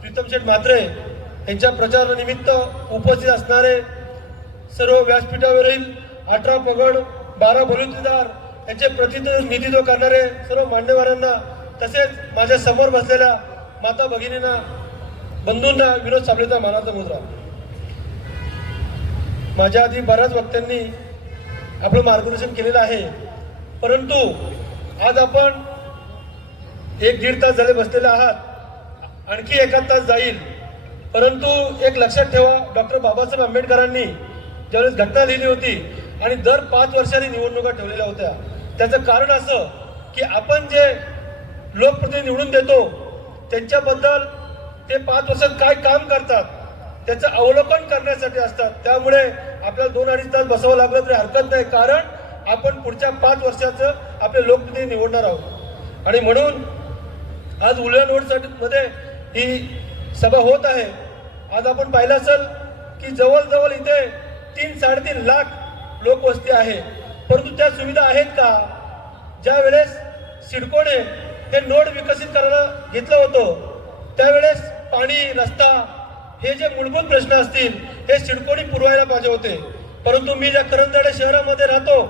प्रीतम शेठ म्हात्रे यांच्या प्रचारानिमित्त उपस्थित असणारे सर्व व्यासपीठावरील अठरा पगड बारा बलुतेदार यांचे प्रतिनिधित्व करणारे सर्व मान्यवरांना तसेच माझ्यासमोर बसलेल्या माता भगिनींना बंधूंना विनोद साबळेचा मानाचा मुद्रा माझ्या आधी बऱ्याच वक्त्यांनी आपलं मार्गदर्शन केलेलं आहे परंतु आज आपण एक दीड तास झाले बसलेले आहात. आणखी एका तास जाईल. परंतु एक लक्षात ठेवा डॉक्टर बाबासाहेब आंबेडकरांनी ज्यावेळेस घटना लिहिली होती आणि दर पाच वर्षांनी निवडणुका ठेवलेल्या होत्या. त्याचं कारण असं की आपण जे लोकप्रतिनिधी निवडून देतो त्यांच्याबद्दल ते पाच वर्षात काय काम करतात त्याचं अवलोकन करण्यासाठी असतात. त्यामुळे आपल्याला दोन अडीच तास बसावं लागलं तरी हरकत नाही कारण आपण पुढच्या पाच वर्षाचं आपले लोकप्रतिनिधी निवडणार आहोत. आणि म्हणून आज उल्हानवडमध्ये ही सभा होत आहे. आज आपण पाहिलं असेल की जवळजवळ इथे तीन साडेतीन लाख लोकवस्ती आहे. परंतु त्या सुविधा आहेत का? ज्या वेळेस सिडकोने हे नोड विकसित करायला घेतलं होतं त्यावेळेस पाणी रस्ता हे जे मूलभूत प्रश्न असतील हे सिडकोनी पुरवायला पाहिजे होते. परंतु मी ज्या करंजाडे शहरामध्ये राहतो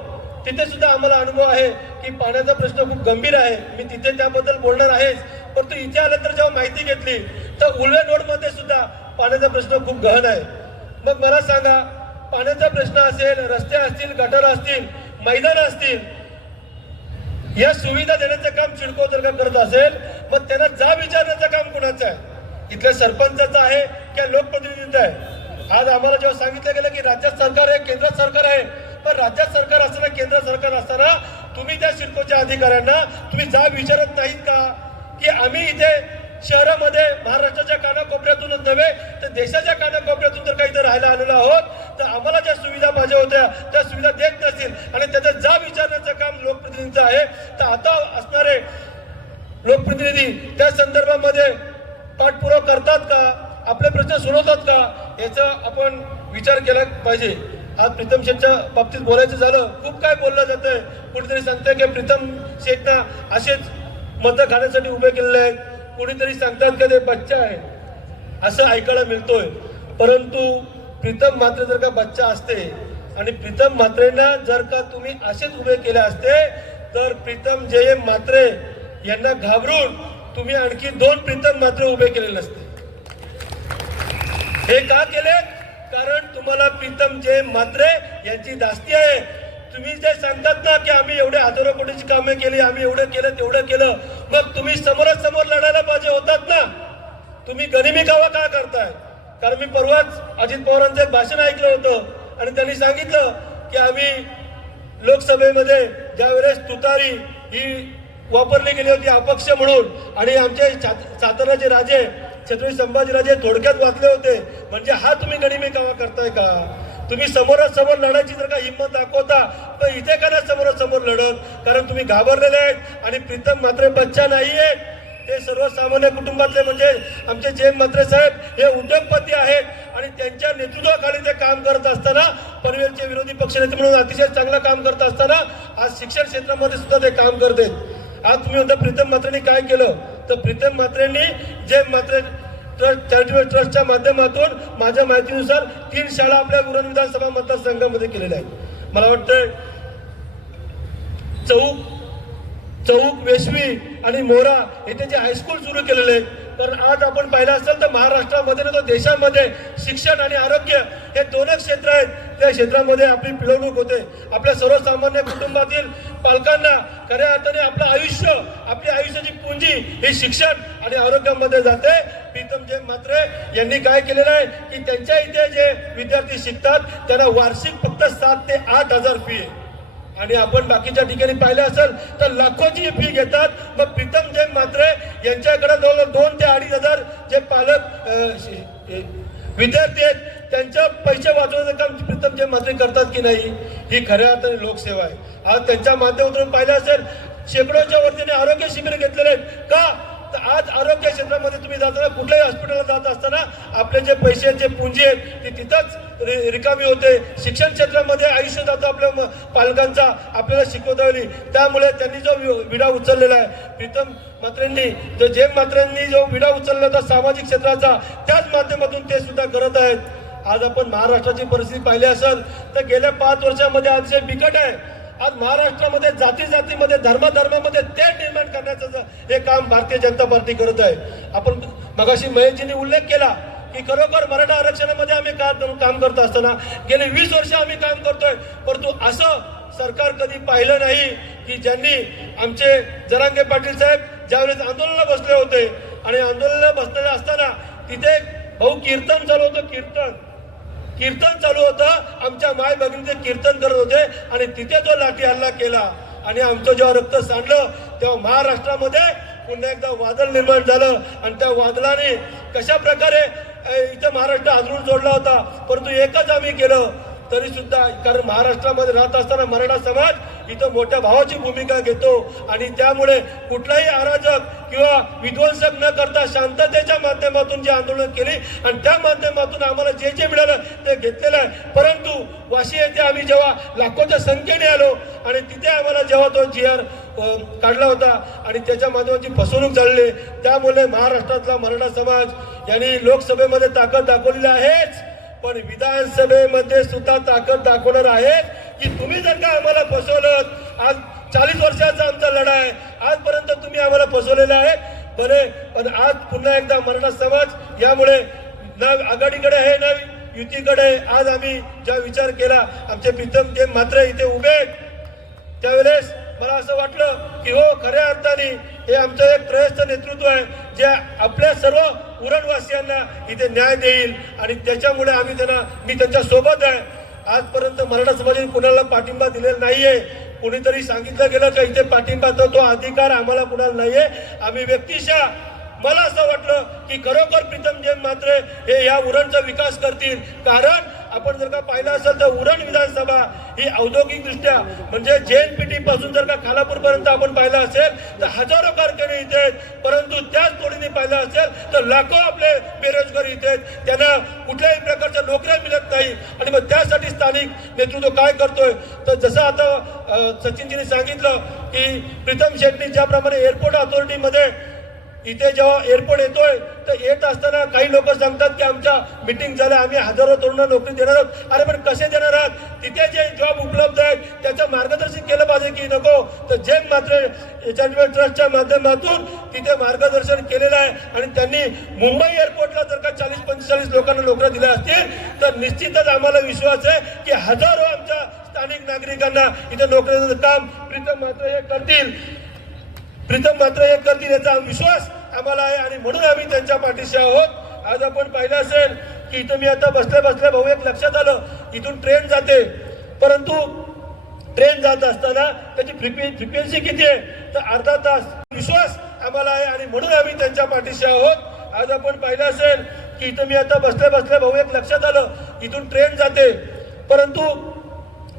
तिथे सुद्धा आम्हाला अनुभव आहे की पाण्याचा प्रश्न खूप गंभीर आहे. मी तिथे त्याबद्दल बोलणार आहेच. परंतु इथे आल्यानंतर जेव्हा माहिती घेतली तर उलवे रोडमध्ये सुद्धा पाण्याचा प्रश्न खूप गहन आहे. मग मला सांगा पाण्याचा प्रश्न असेल रस्ते असतील गटर असतील मैदान असतील या सुविधा देण्याचं काम चिडको जर का करत असेल मग त्यांना जा विचारण्याचं काम कुणाचं आहे? इथल्या सरपंचाचं आहे किंवा लोकप्रतिनिधीचं आहे? आज आम्हाला जेव्हा सांगितलं गेलं की राज्यात सरकार आहे केंद्र सरकार आहे पण राज्यात सरकार असताना केंद्र सरकार असताना तुम्ही त्या सिडकोच्या अधिकाऱ्यांना तुम्ही जा विचारत नाहीत का? की आम्ही इथे शहरामध्ये महाराष्ट्राच्या कानाकोपऱ्यातूनच नव्हे तर देशाच्या कानाकोपऱ्यातून जर काही राहायला आलेलो आहोत तर आम्हाला ज्या सुविधा पाहिजे होत्या त्या सुविधा देत नसतील. आणि त्याचा जा विचारण्याचं काम लोकप्रतिनिधींचं आहे. तर आता असणारे लोकप्रतिनिधी त्या संदर्भामध्ये पाठपुरावा करतात का? आपले प्रश्न सोडवतात का? याचा आपण विचार केला पाहिजे. आज प्रीतम शेठच्या बाबतीत बोलायचं झालं खूप काय बोललं जातंय. कुठेतरी सांगतंय की प्रीतम शेठना असेच मतं खाण्यासाठी उभे केलेले आहेत. कुणीतरी सांगतात की ते बच्चा आहे? असं ऐकायला मिळतोय. परंतु प्रीतम मात्र जर का बच्चा असते आणि प्रीतम मात्रेंना जर का तुम्ही असेच उभे केले असते तर प्रीतम जय मात्रे यांना घाबरून तुम्ही आणखी दोन प्रीतम मात्र उभे केले नसते. हे का केले? कारण तुम्हाला प्रीतम जय मात्रे यांची दास्ती आहे. तुम्ही जे सांगतात ना की आम्ही एवढे हजारो कोटीची कामे केली आम्ही एवढं केलं तेवढं केलं मग तुम्ही समोरासमोर लढायला पाहिजे होतात ना. तुम्ही गरिबी कावा का करताय? कारण मी परवाच अजित पवारांचं एक भाषण ऐकलं होतं आणि त्यांनी सांगितलं की आम्ही लोकसभेमध्ये ज्यावेळेस तुतारी ही वापरली गेली होती अपक्ष म्हणून आणि आमचे साताराचे राजे छत्रपती संभाजीराजे थोडक्यात वाचले होते म्हणजे हा तुम्ही गणिमी कावा करताय का? तुम्ही समोरासमोर लढायची जर का हिंमत दाखवता तर इथे का नाही समोरासमोर लढत? कारण तुम्ही घाबरलेले आहेत आणि प्रीतम मात्र बच्चा नाही आहे ते सर्वसामान्य कुटुंबातले म्हणजे आमचे जयंत मात्रे साहेब हे उद्योगपती आहेत आणि त्यांच्या नेतृत्वाखाली ते काम करत असताना पनवेलचे विरोधी पक्षनेते म्हणून अतिशय चांगलं काम करत असताना आज शिक्षण क्षेत्रामध्ये सुद्धा ते काम करतात आज तुम्ही म्हणता प्रीतम मात्रेंनी काय केलं? तर प्रीतम मात्रेंनी जयंत मात्रे ट्रस्ट चॅरिटेबल ट्रस्टच्या माध्यमातून माझ्या माहितीनुसार तीन शाळा आपल्या उरण विधानसभा मतदारसंघामध्ये केलेल्या आहेत. मला वाटतं चौक चौक वेशवी आणि मोरा येथे जे हायस्कूल सुरू केलेले आहेत. तर आज आपण पाहिलं असेल तर महाराष्ट्रामध्ये ना तो देशामध्ये शिक्षण आणि आरोग्य हे दोनच क्षेत्र आहेत. त्या क्षेत्रामध्ये आपली पिळवणूक होते. आपल्या सर्वसामान्य कुटुंबातील पालकांना खऱ्या अर्थाने आपलं आयुष्य आपली आयुष्याची पुंजी हे शिक्षण आणि आरोग्यामध्ये जाते. प्रीतम जैन मात्रे यांनी काय केलेलं आहे की त्यांच्या इथे जे विद्यार्थी शिकतात त्यांना वार्षिक फक्त सात ते आठ हजार फी आहे. आणि आपण बाकीच्या ठिकाणी पाहिलं असेल तर लाखोची फी घेतात. मग प्रीतम जैन मात्र यांच्याकडे जवळजवळ दोन ते अडीच हजार जे पालक विद्यार्थी आहेत त्यांच्या पैसे वाचवण्याचं काम प्रीतम जैन मात्रे करतात की नाही ही खऱ्या अर्थाने लोकसेवा आहे. आज त्यांच्या माध्यमातून पाहिलं असेल शेकडोच्या वरतीने आरोग्य शिबिर घेतलेले आहेत. का? तर आज आरोग्य क्षेत्रामध्ये तुम्ही जाताना कुठल्याही हॉस्पिटलला जात असताना आपले जे पैसे जे पुंजी आहेत ती तिथंच रि- रिकामी होते. शिक्षण क्षेत्रामध्ये आयुष्य जातो आपल्या म- पालकांचा आपल्याला शिकवता आली त्यामुळे त्यांनी जो वि- विडा उचललेला आहे प्रीतम मात्रेंनी जो जेम मात्रेंनी जो विडा उचलला होता सामाजिक क्षेत्राचा त्याच माध्यमातून ते सुद्धा करत आहेत. आज आपण महाराष्ट्राची परिस्थिती पाहिली असेल तर गेल्या पाच वर्षामध्ये अतिशय बिकट आहे आज महाराष्ट्रामध्ये जाती जातीमध्ये धर्माधर्मामध्ये ते निर्माण करण्याचं हे काम भारतीय जनता पार्टी करत आहे. आपण मगाशी महेशजींनी उल्लेख केला की खरोखर मराठा आरक्षणामध्ये आम्ही काम करत असताना गेले वीस वर्ष आम्ही काम करतोय. परंतु असं सरकार कधी पाहिलं नाही की ज्यांनी आमचे जरांगे पाटील साहेब ज्यावेळेस आंदोलनाला बसले होते आणि आंदोलनाला बसलेले असताना तिथे भाऊ कीर्तन चालू होतं. कीर्तन. कीर्तन चालू होतं. आमच्या माय भगिनीचे कीर्तन करत होते आणि तिथे तो लाठी हल्ला केला आणि आमचं जेव्हा रक्त सांडलं तेव्हा महाराष्ट्रामध्ये पुन्हा एकदा वादळ निर्माण झालं आणि त्या वादळाने कशा प्रकारे इथं महाराष्ट्र आदळून जोडला होता. परंतु एकच आम्ही केलं. तरी सुद्धा कारण महाराष्ट्रामध्ये राहत असताना मराठा समाज इथं मोठ्या भावाची भूमिका घेतो. आणि त्यामुळे कुठलाही अराजक किंवा विध्वंसक न करता शांततेच्या माध्यमातून जी आंदोलन केली आणि त्या माध्यमातून आम्हाला जे जे मिळालं ते घेतलेलं आहे. परंतु वाशी येथे आम्ही जेव्हा लाखोच्या संख्येने आलो आणि तिथे आम्हाला जेव्हा तो जी आर काढला होता आणि त्याच्या माध्यमाची फसवणूक झालेली त्यामुळे महाराष्ट्रातला मराठा समाज यांनी लोकसभेमध्ये ताकद दाखवलेली आहेच. पण विधानसभेमध्ये सुद्धा ताकद दाखवणार आहे की तुम्ही जर का आम्हाला फसवलं आज चाळीस वर्षाचा आमचा लढा आहे आजपर्यंत तुम्ही आम्हाला फसवलेला आहे. बरे पण आज पुन्हा एकदा मराठा समाज यामुळे ना आघाडीकडे आहे ना युतीकडे आज आम्ही ज्या विचार केला आमचे प्रीतम जे मात्र इथे उभे आहेत. त्यावेळेस मला असं वाटलं की हो खऱ्या अर्थाने हे आमचं एक त्रयस्थ नेतृत्व आहे जे आपल्या सर्व उरणवासियांना इथे न्याय देईल. आणि त्याच्यामुळे आम्ही त्यांना मी त्यांच्यासोबत आहे. आजपर्यंत मराठा समाजाने कुणाला पाठिंबा दिलेला नाहीये. कुणीतरी सांगितलं गेलं का इथे पाठिंबा तर तो अधिकार आम्हाला कुणाला नाहीये. आम्ही व्यक्तिशः मला असं वाटलं की खरोखर प्रीतम जैन मात्र हे या उरणचा विकास करतील. कारण आपण जर का पाहिलं असेल तर उरण विधानसभा ही औद्योगिकदृष्ट्या म्हणजे जे म्हणजे पी टी पासून जर का खालापूरपर्यंत आपण पाहिलं असेल तर हजारो कारखाने इथे आहेत. परंतु त्याच तोडीने पाहिलं असेल तर लाखो आपले बेरोजगार इथे आहेत. त्यांना कुठल्याही प्रकारच्या नोकऱ्या मिळत नाही. आणि मग त्यासाठी स्थानिक नेतृत्व काय करतोय? तर जसं आता सचिनजीने सांगितलं की प्रीतम शेट्टी ज्याप्रमाणे एअरपोर्ट अथॉरिटीमध्ये इथे जेव्हा एअरपोर्ट येतोय तर येत असताना काही लोक सांगतात की आमच्या मिटिंग झाल्या आम्ही हजारो तरुणांना नोकरी देणार आहोत. अरे पण कसे देणार आहात? तिथे जे जॉब उपलब्ध आहेत त्याचं मार्गदर्शन केलं पाहिजे की नको? तर जेम मात्र चॅरिटेबल ट्रस्टच्या माध्यमातून तिथे मार्गदर्शन केलेलं आहे. आणि त्यांनी मुंबई एअरपोर्टला जर का चाळीस पंचेचाळीस लोकांना नोकऱ्या दिल्या असतील तर निश्चितच आम्हाला विश्वास आहे की हजारो आमच्या स्थानिक नागरिकांना इथे नोकरीचं काम प्रीतम मात्र हे करतील. प्रीतम मात्र हे करतील याचा विश्वास आम्हाला आहे आणि म्हणून आम्ही त्यांच्या पाठीशी आहोत. आज आपण पाहिलं असेल की इथं मी आता बसल्या बसल्या भाऊ एक लक्षात आलं इथून ट्रेन जाते. परंतु ट्रेन जात असताना त्याची फ्रिक्वे फ्रिक्वेन्सी किती आहे? तर अर्धा तास. विश्वास आम्हाला आहे आणि म्हणून आम्ही त्यांच्या पाठीशी आहोत. आज आपण पाहिलं असेल की इथं मी आता बसल्या बसल्या भाऊ एक लक्षात आलं इथून ट्रेन जाते. परंतु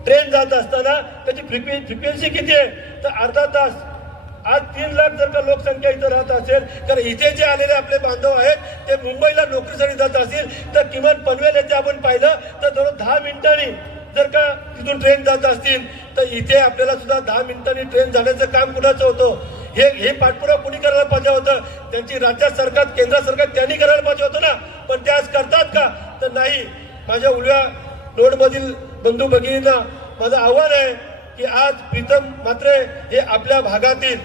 ट्रेन जात असताना त्याची फ्रिक्वे फ्रिक्वेन्सी किती आहे? तर अर्धा तास. आज तीन लाख जर का लोकसंख्या इथं राहत असेल तर इथे जे आलेले आपले बांधव आहेत ते मुंबईला नोकरीसाठी जात असतील तर किमान पनवेल येथे आपण पाहिलं तर जवळ दहा मिनिटांनी जर का तिथून ट्रेन जात असतील तर इथे आपल्याला सुद्धा दहा मिनिटांनी ट्रेन जाण्याचं काम कुणाचं होतं? हे हे पाठपुरावा कुणी करायला पाहिजे होतं? त्यांची राज्य सरकार केंद्र सरकार त्यांनी करायला पाहिजे होतं ना? पण ते आज करतात का? तर नाही. माझ्या उलव्या रोडमधील बंधू भगिनींना माझं आव्हान आहे की आज प्रीतम मात्र हे आपल्या भागातील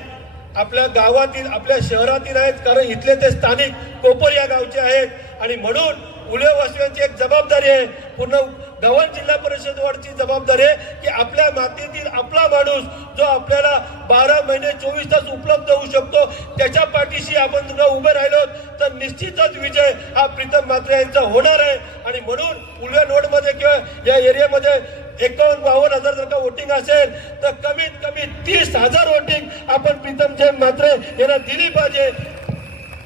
आपल्या गावातील आपल्या शहरातील आहेत. कारण इथले ते स्थानिक कोपर या गावचे आहेत. आणि म्हणून उलेवासियांची एक जबाबदारी आहे. पूर्ण गव्हाण जिल्हा परिषद वार्डची जबाबदारी आहे की आपल्या मातीतील आपला माणूस जो आपल्याला बारा महिने चोवीस तास उपलब्ध होऊ शकतो त्याच्या पाठीशी आपण जर उभे राहिलो तर निश्चितच विजय हा प्रीतम मात्रे यांचा होणार आहे. आणि म्हणून उलव्या नोडमध्ये किंवा या एरियामध्ये एकावन्न बावन्न हजार जर का वोटिंग असेल तर कमीत कमी तीस हजार वोटिंग आपण प्रीतम जैन मात्रे यांना दिली पाहिजे.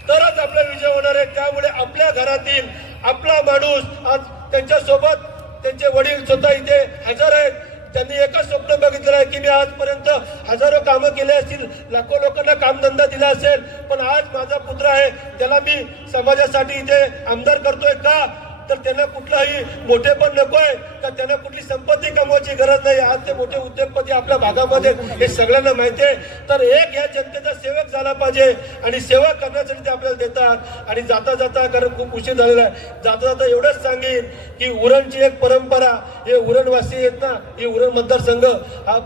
तरच आपला विजय होणार आहे. त्यामुळे आपल्या घरातील आपला माणूस आज त्यांच्यासोबत त्यांचे वडील स्वतः इथे हजर आहेत. त्यांनी एकच स्वप्न बघितलं आहे की मी आजपर्यंत हजारो कामं केले असतील लाखो लोकांना कामधंदा दिला असेल पण आज माझा पुत्र आहे त्याला मी समाजासाठी इथे आमदार करतोय का? तर त्यांना कुठलाही मोठे पण नको नकोय का त्यांना कुठली संपत्ती कमवायची गरज नाही. आज ते मोठे उद्योगपती आपल्या भागामध्ये हे सगळ्यांना माहिती आहे. तर एक या जनतेचा सेवक झाला पाहिजे. आणि सेवा करण्यासाठी ते आपल्याला देतात. आणि जाता जाता कारण खूप उशीर झालेला आहे. जाता जाता एवढंच सांगेन की उरणची एक परंपरा हे उरणवासी आहेत ना हे उरण मतदारसंघ हा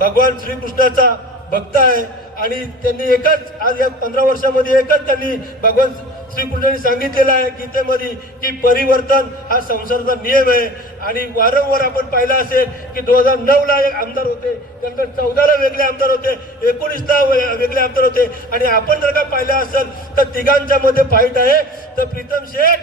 भगवान श्रीकृष्णाचा भक्त आहे. आणि त्यांनी एकच आज या पंधरा वर्षामध्ये एकच त्यांनी भगवान श्रीकृष्णांनी सांगितलेलं आहे गीतेमध्ये की परिवर्तन हा संसाराचा नियम आहे. आणि वारंवार आपण पाहिलं असेल की दोन हजार नऊला एक आमदार होते. त्यानंतर चौदाला वेगळे आमदार होते. एकोणीसला वे- वेगळे आमदार होते. आणि आपण जर का पाहिलं असेल तर तिघांच्या मध्ये फाईट आहे. तर प्रीतम शेख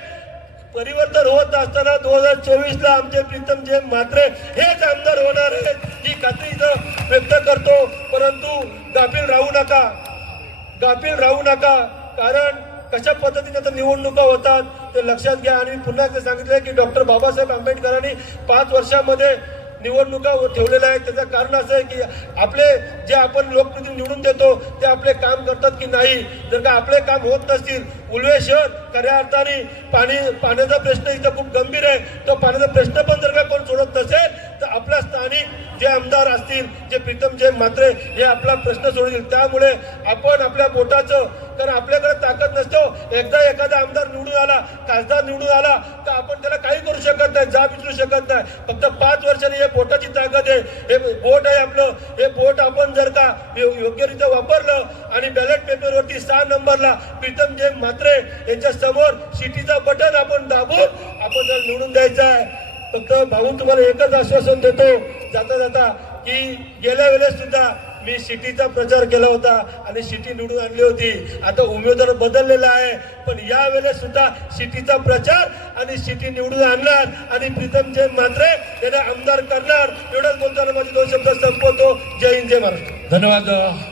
परिवर्तन होत असताना दोन हजार चोवीसला आमचे प्रीतम जे मात्र हेच आमदार होणार आहेत. ही खात्री इथं व्यक्त करतो. परंतु गाफील राहू नका. गाफील राहू नका. कारण कशा पद्धतीने आता निवडणुका होतात ते लक्षात घ्या. आणि पुन्हा एकदा सांगितलं की डॉक्टर बाबासाहेब आंबेडकरांनी पाच वर्षामध्ये निवडणुका ठेवलेल्या आहेत. त्याचं कारण असं आहे की आपले जे आपण लोकप्रतिनिधी निवडून देतो ते आपले काम करतात की नाही? जर का आपले काम होत नसतील उलवे शहर खऱ्या अर्थाने पाणी पाण्याचा प्रश्न इथं खूप गंभीर आहे. तो पाण्याचा प्रश्न पण जर का कोण सोडत नसेल तर आपला स्थानिक जे आमदार असतील जे प्रीतम जे मात्रे हे आपला प्रश्न सोडतील. त्यामुळे आपण आपल्या बोटाचं कारण आपल्याकडे ताकद नसतो. एकदा एखादा आमदार निवडून आला खासदार निवडून आला तर आपण त्याला काही करू शकत नाही जा विचारू शकत नाही. फक्त पाच वर्षांनी हे बोटाची ताकद आहे. हे बोट आहे आपलं. हे बोट आपण जर का योग्यरित्या वापरलं आणि बॅलेट पेपरवरती सहा नंबरला प्रीतम जे ठाकरे यांच्या समोर सिटीचा बटन आपण दाबून आपण जर निवडून द्यायचा आहे फक्त भाऊ तुम्हाला एकच आश्वासन देतो जाता जाता की गेल्या वेळेस सुद्धा मी सिटीचा प्रचार केला होता आणि सिटी निवडून आणली होती. आता उमेदवार बदललेला आहे पण या वेळेस सुद्धा सिटीचा प्रचार आणि सिटी निवडून आणणार आणि प्रीतम जैन मात्रे त्याला आमदार करणार. एवढंच बोलताना माझे दोन शब्द संपवतो. जय हिंद जय महाराष्ट्र. धन्यवाद.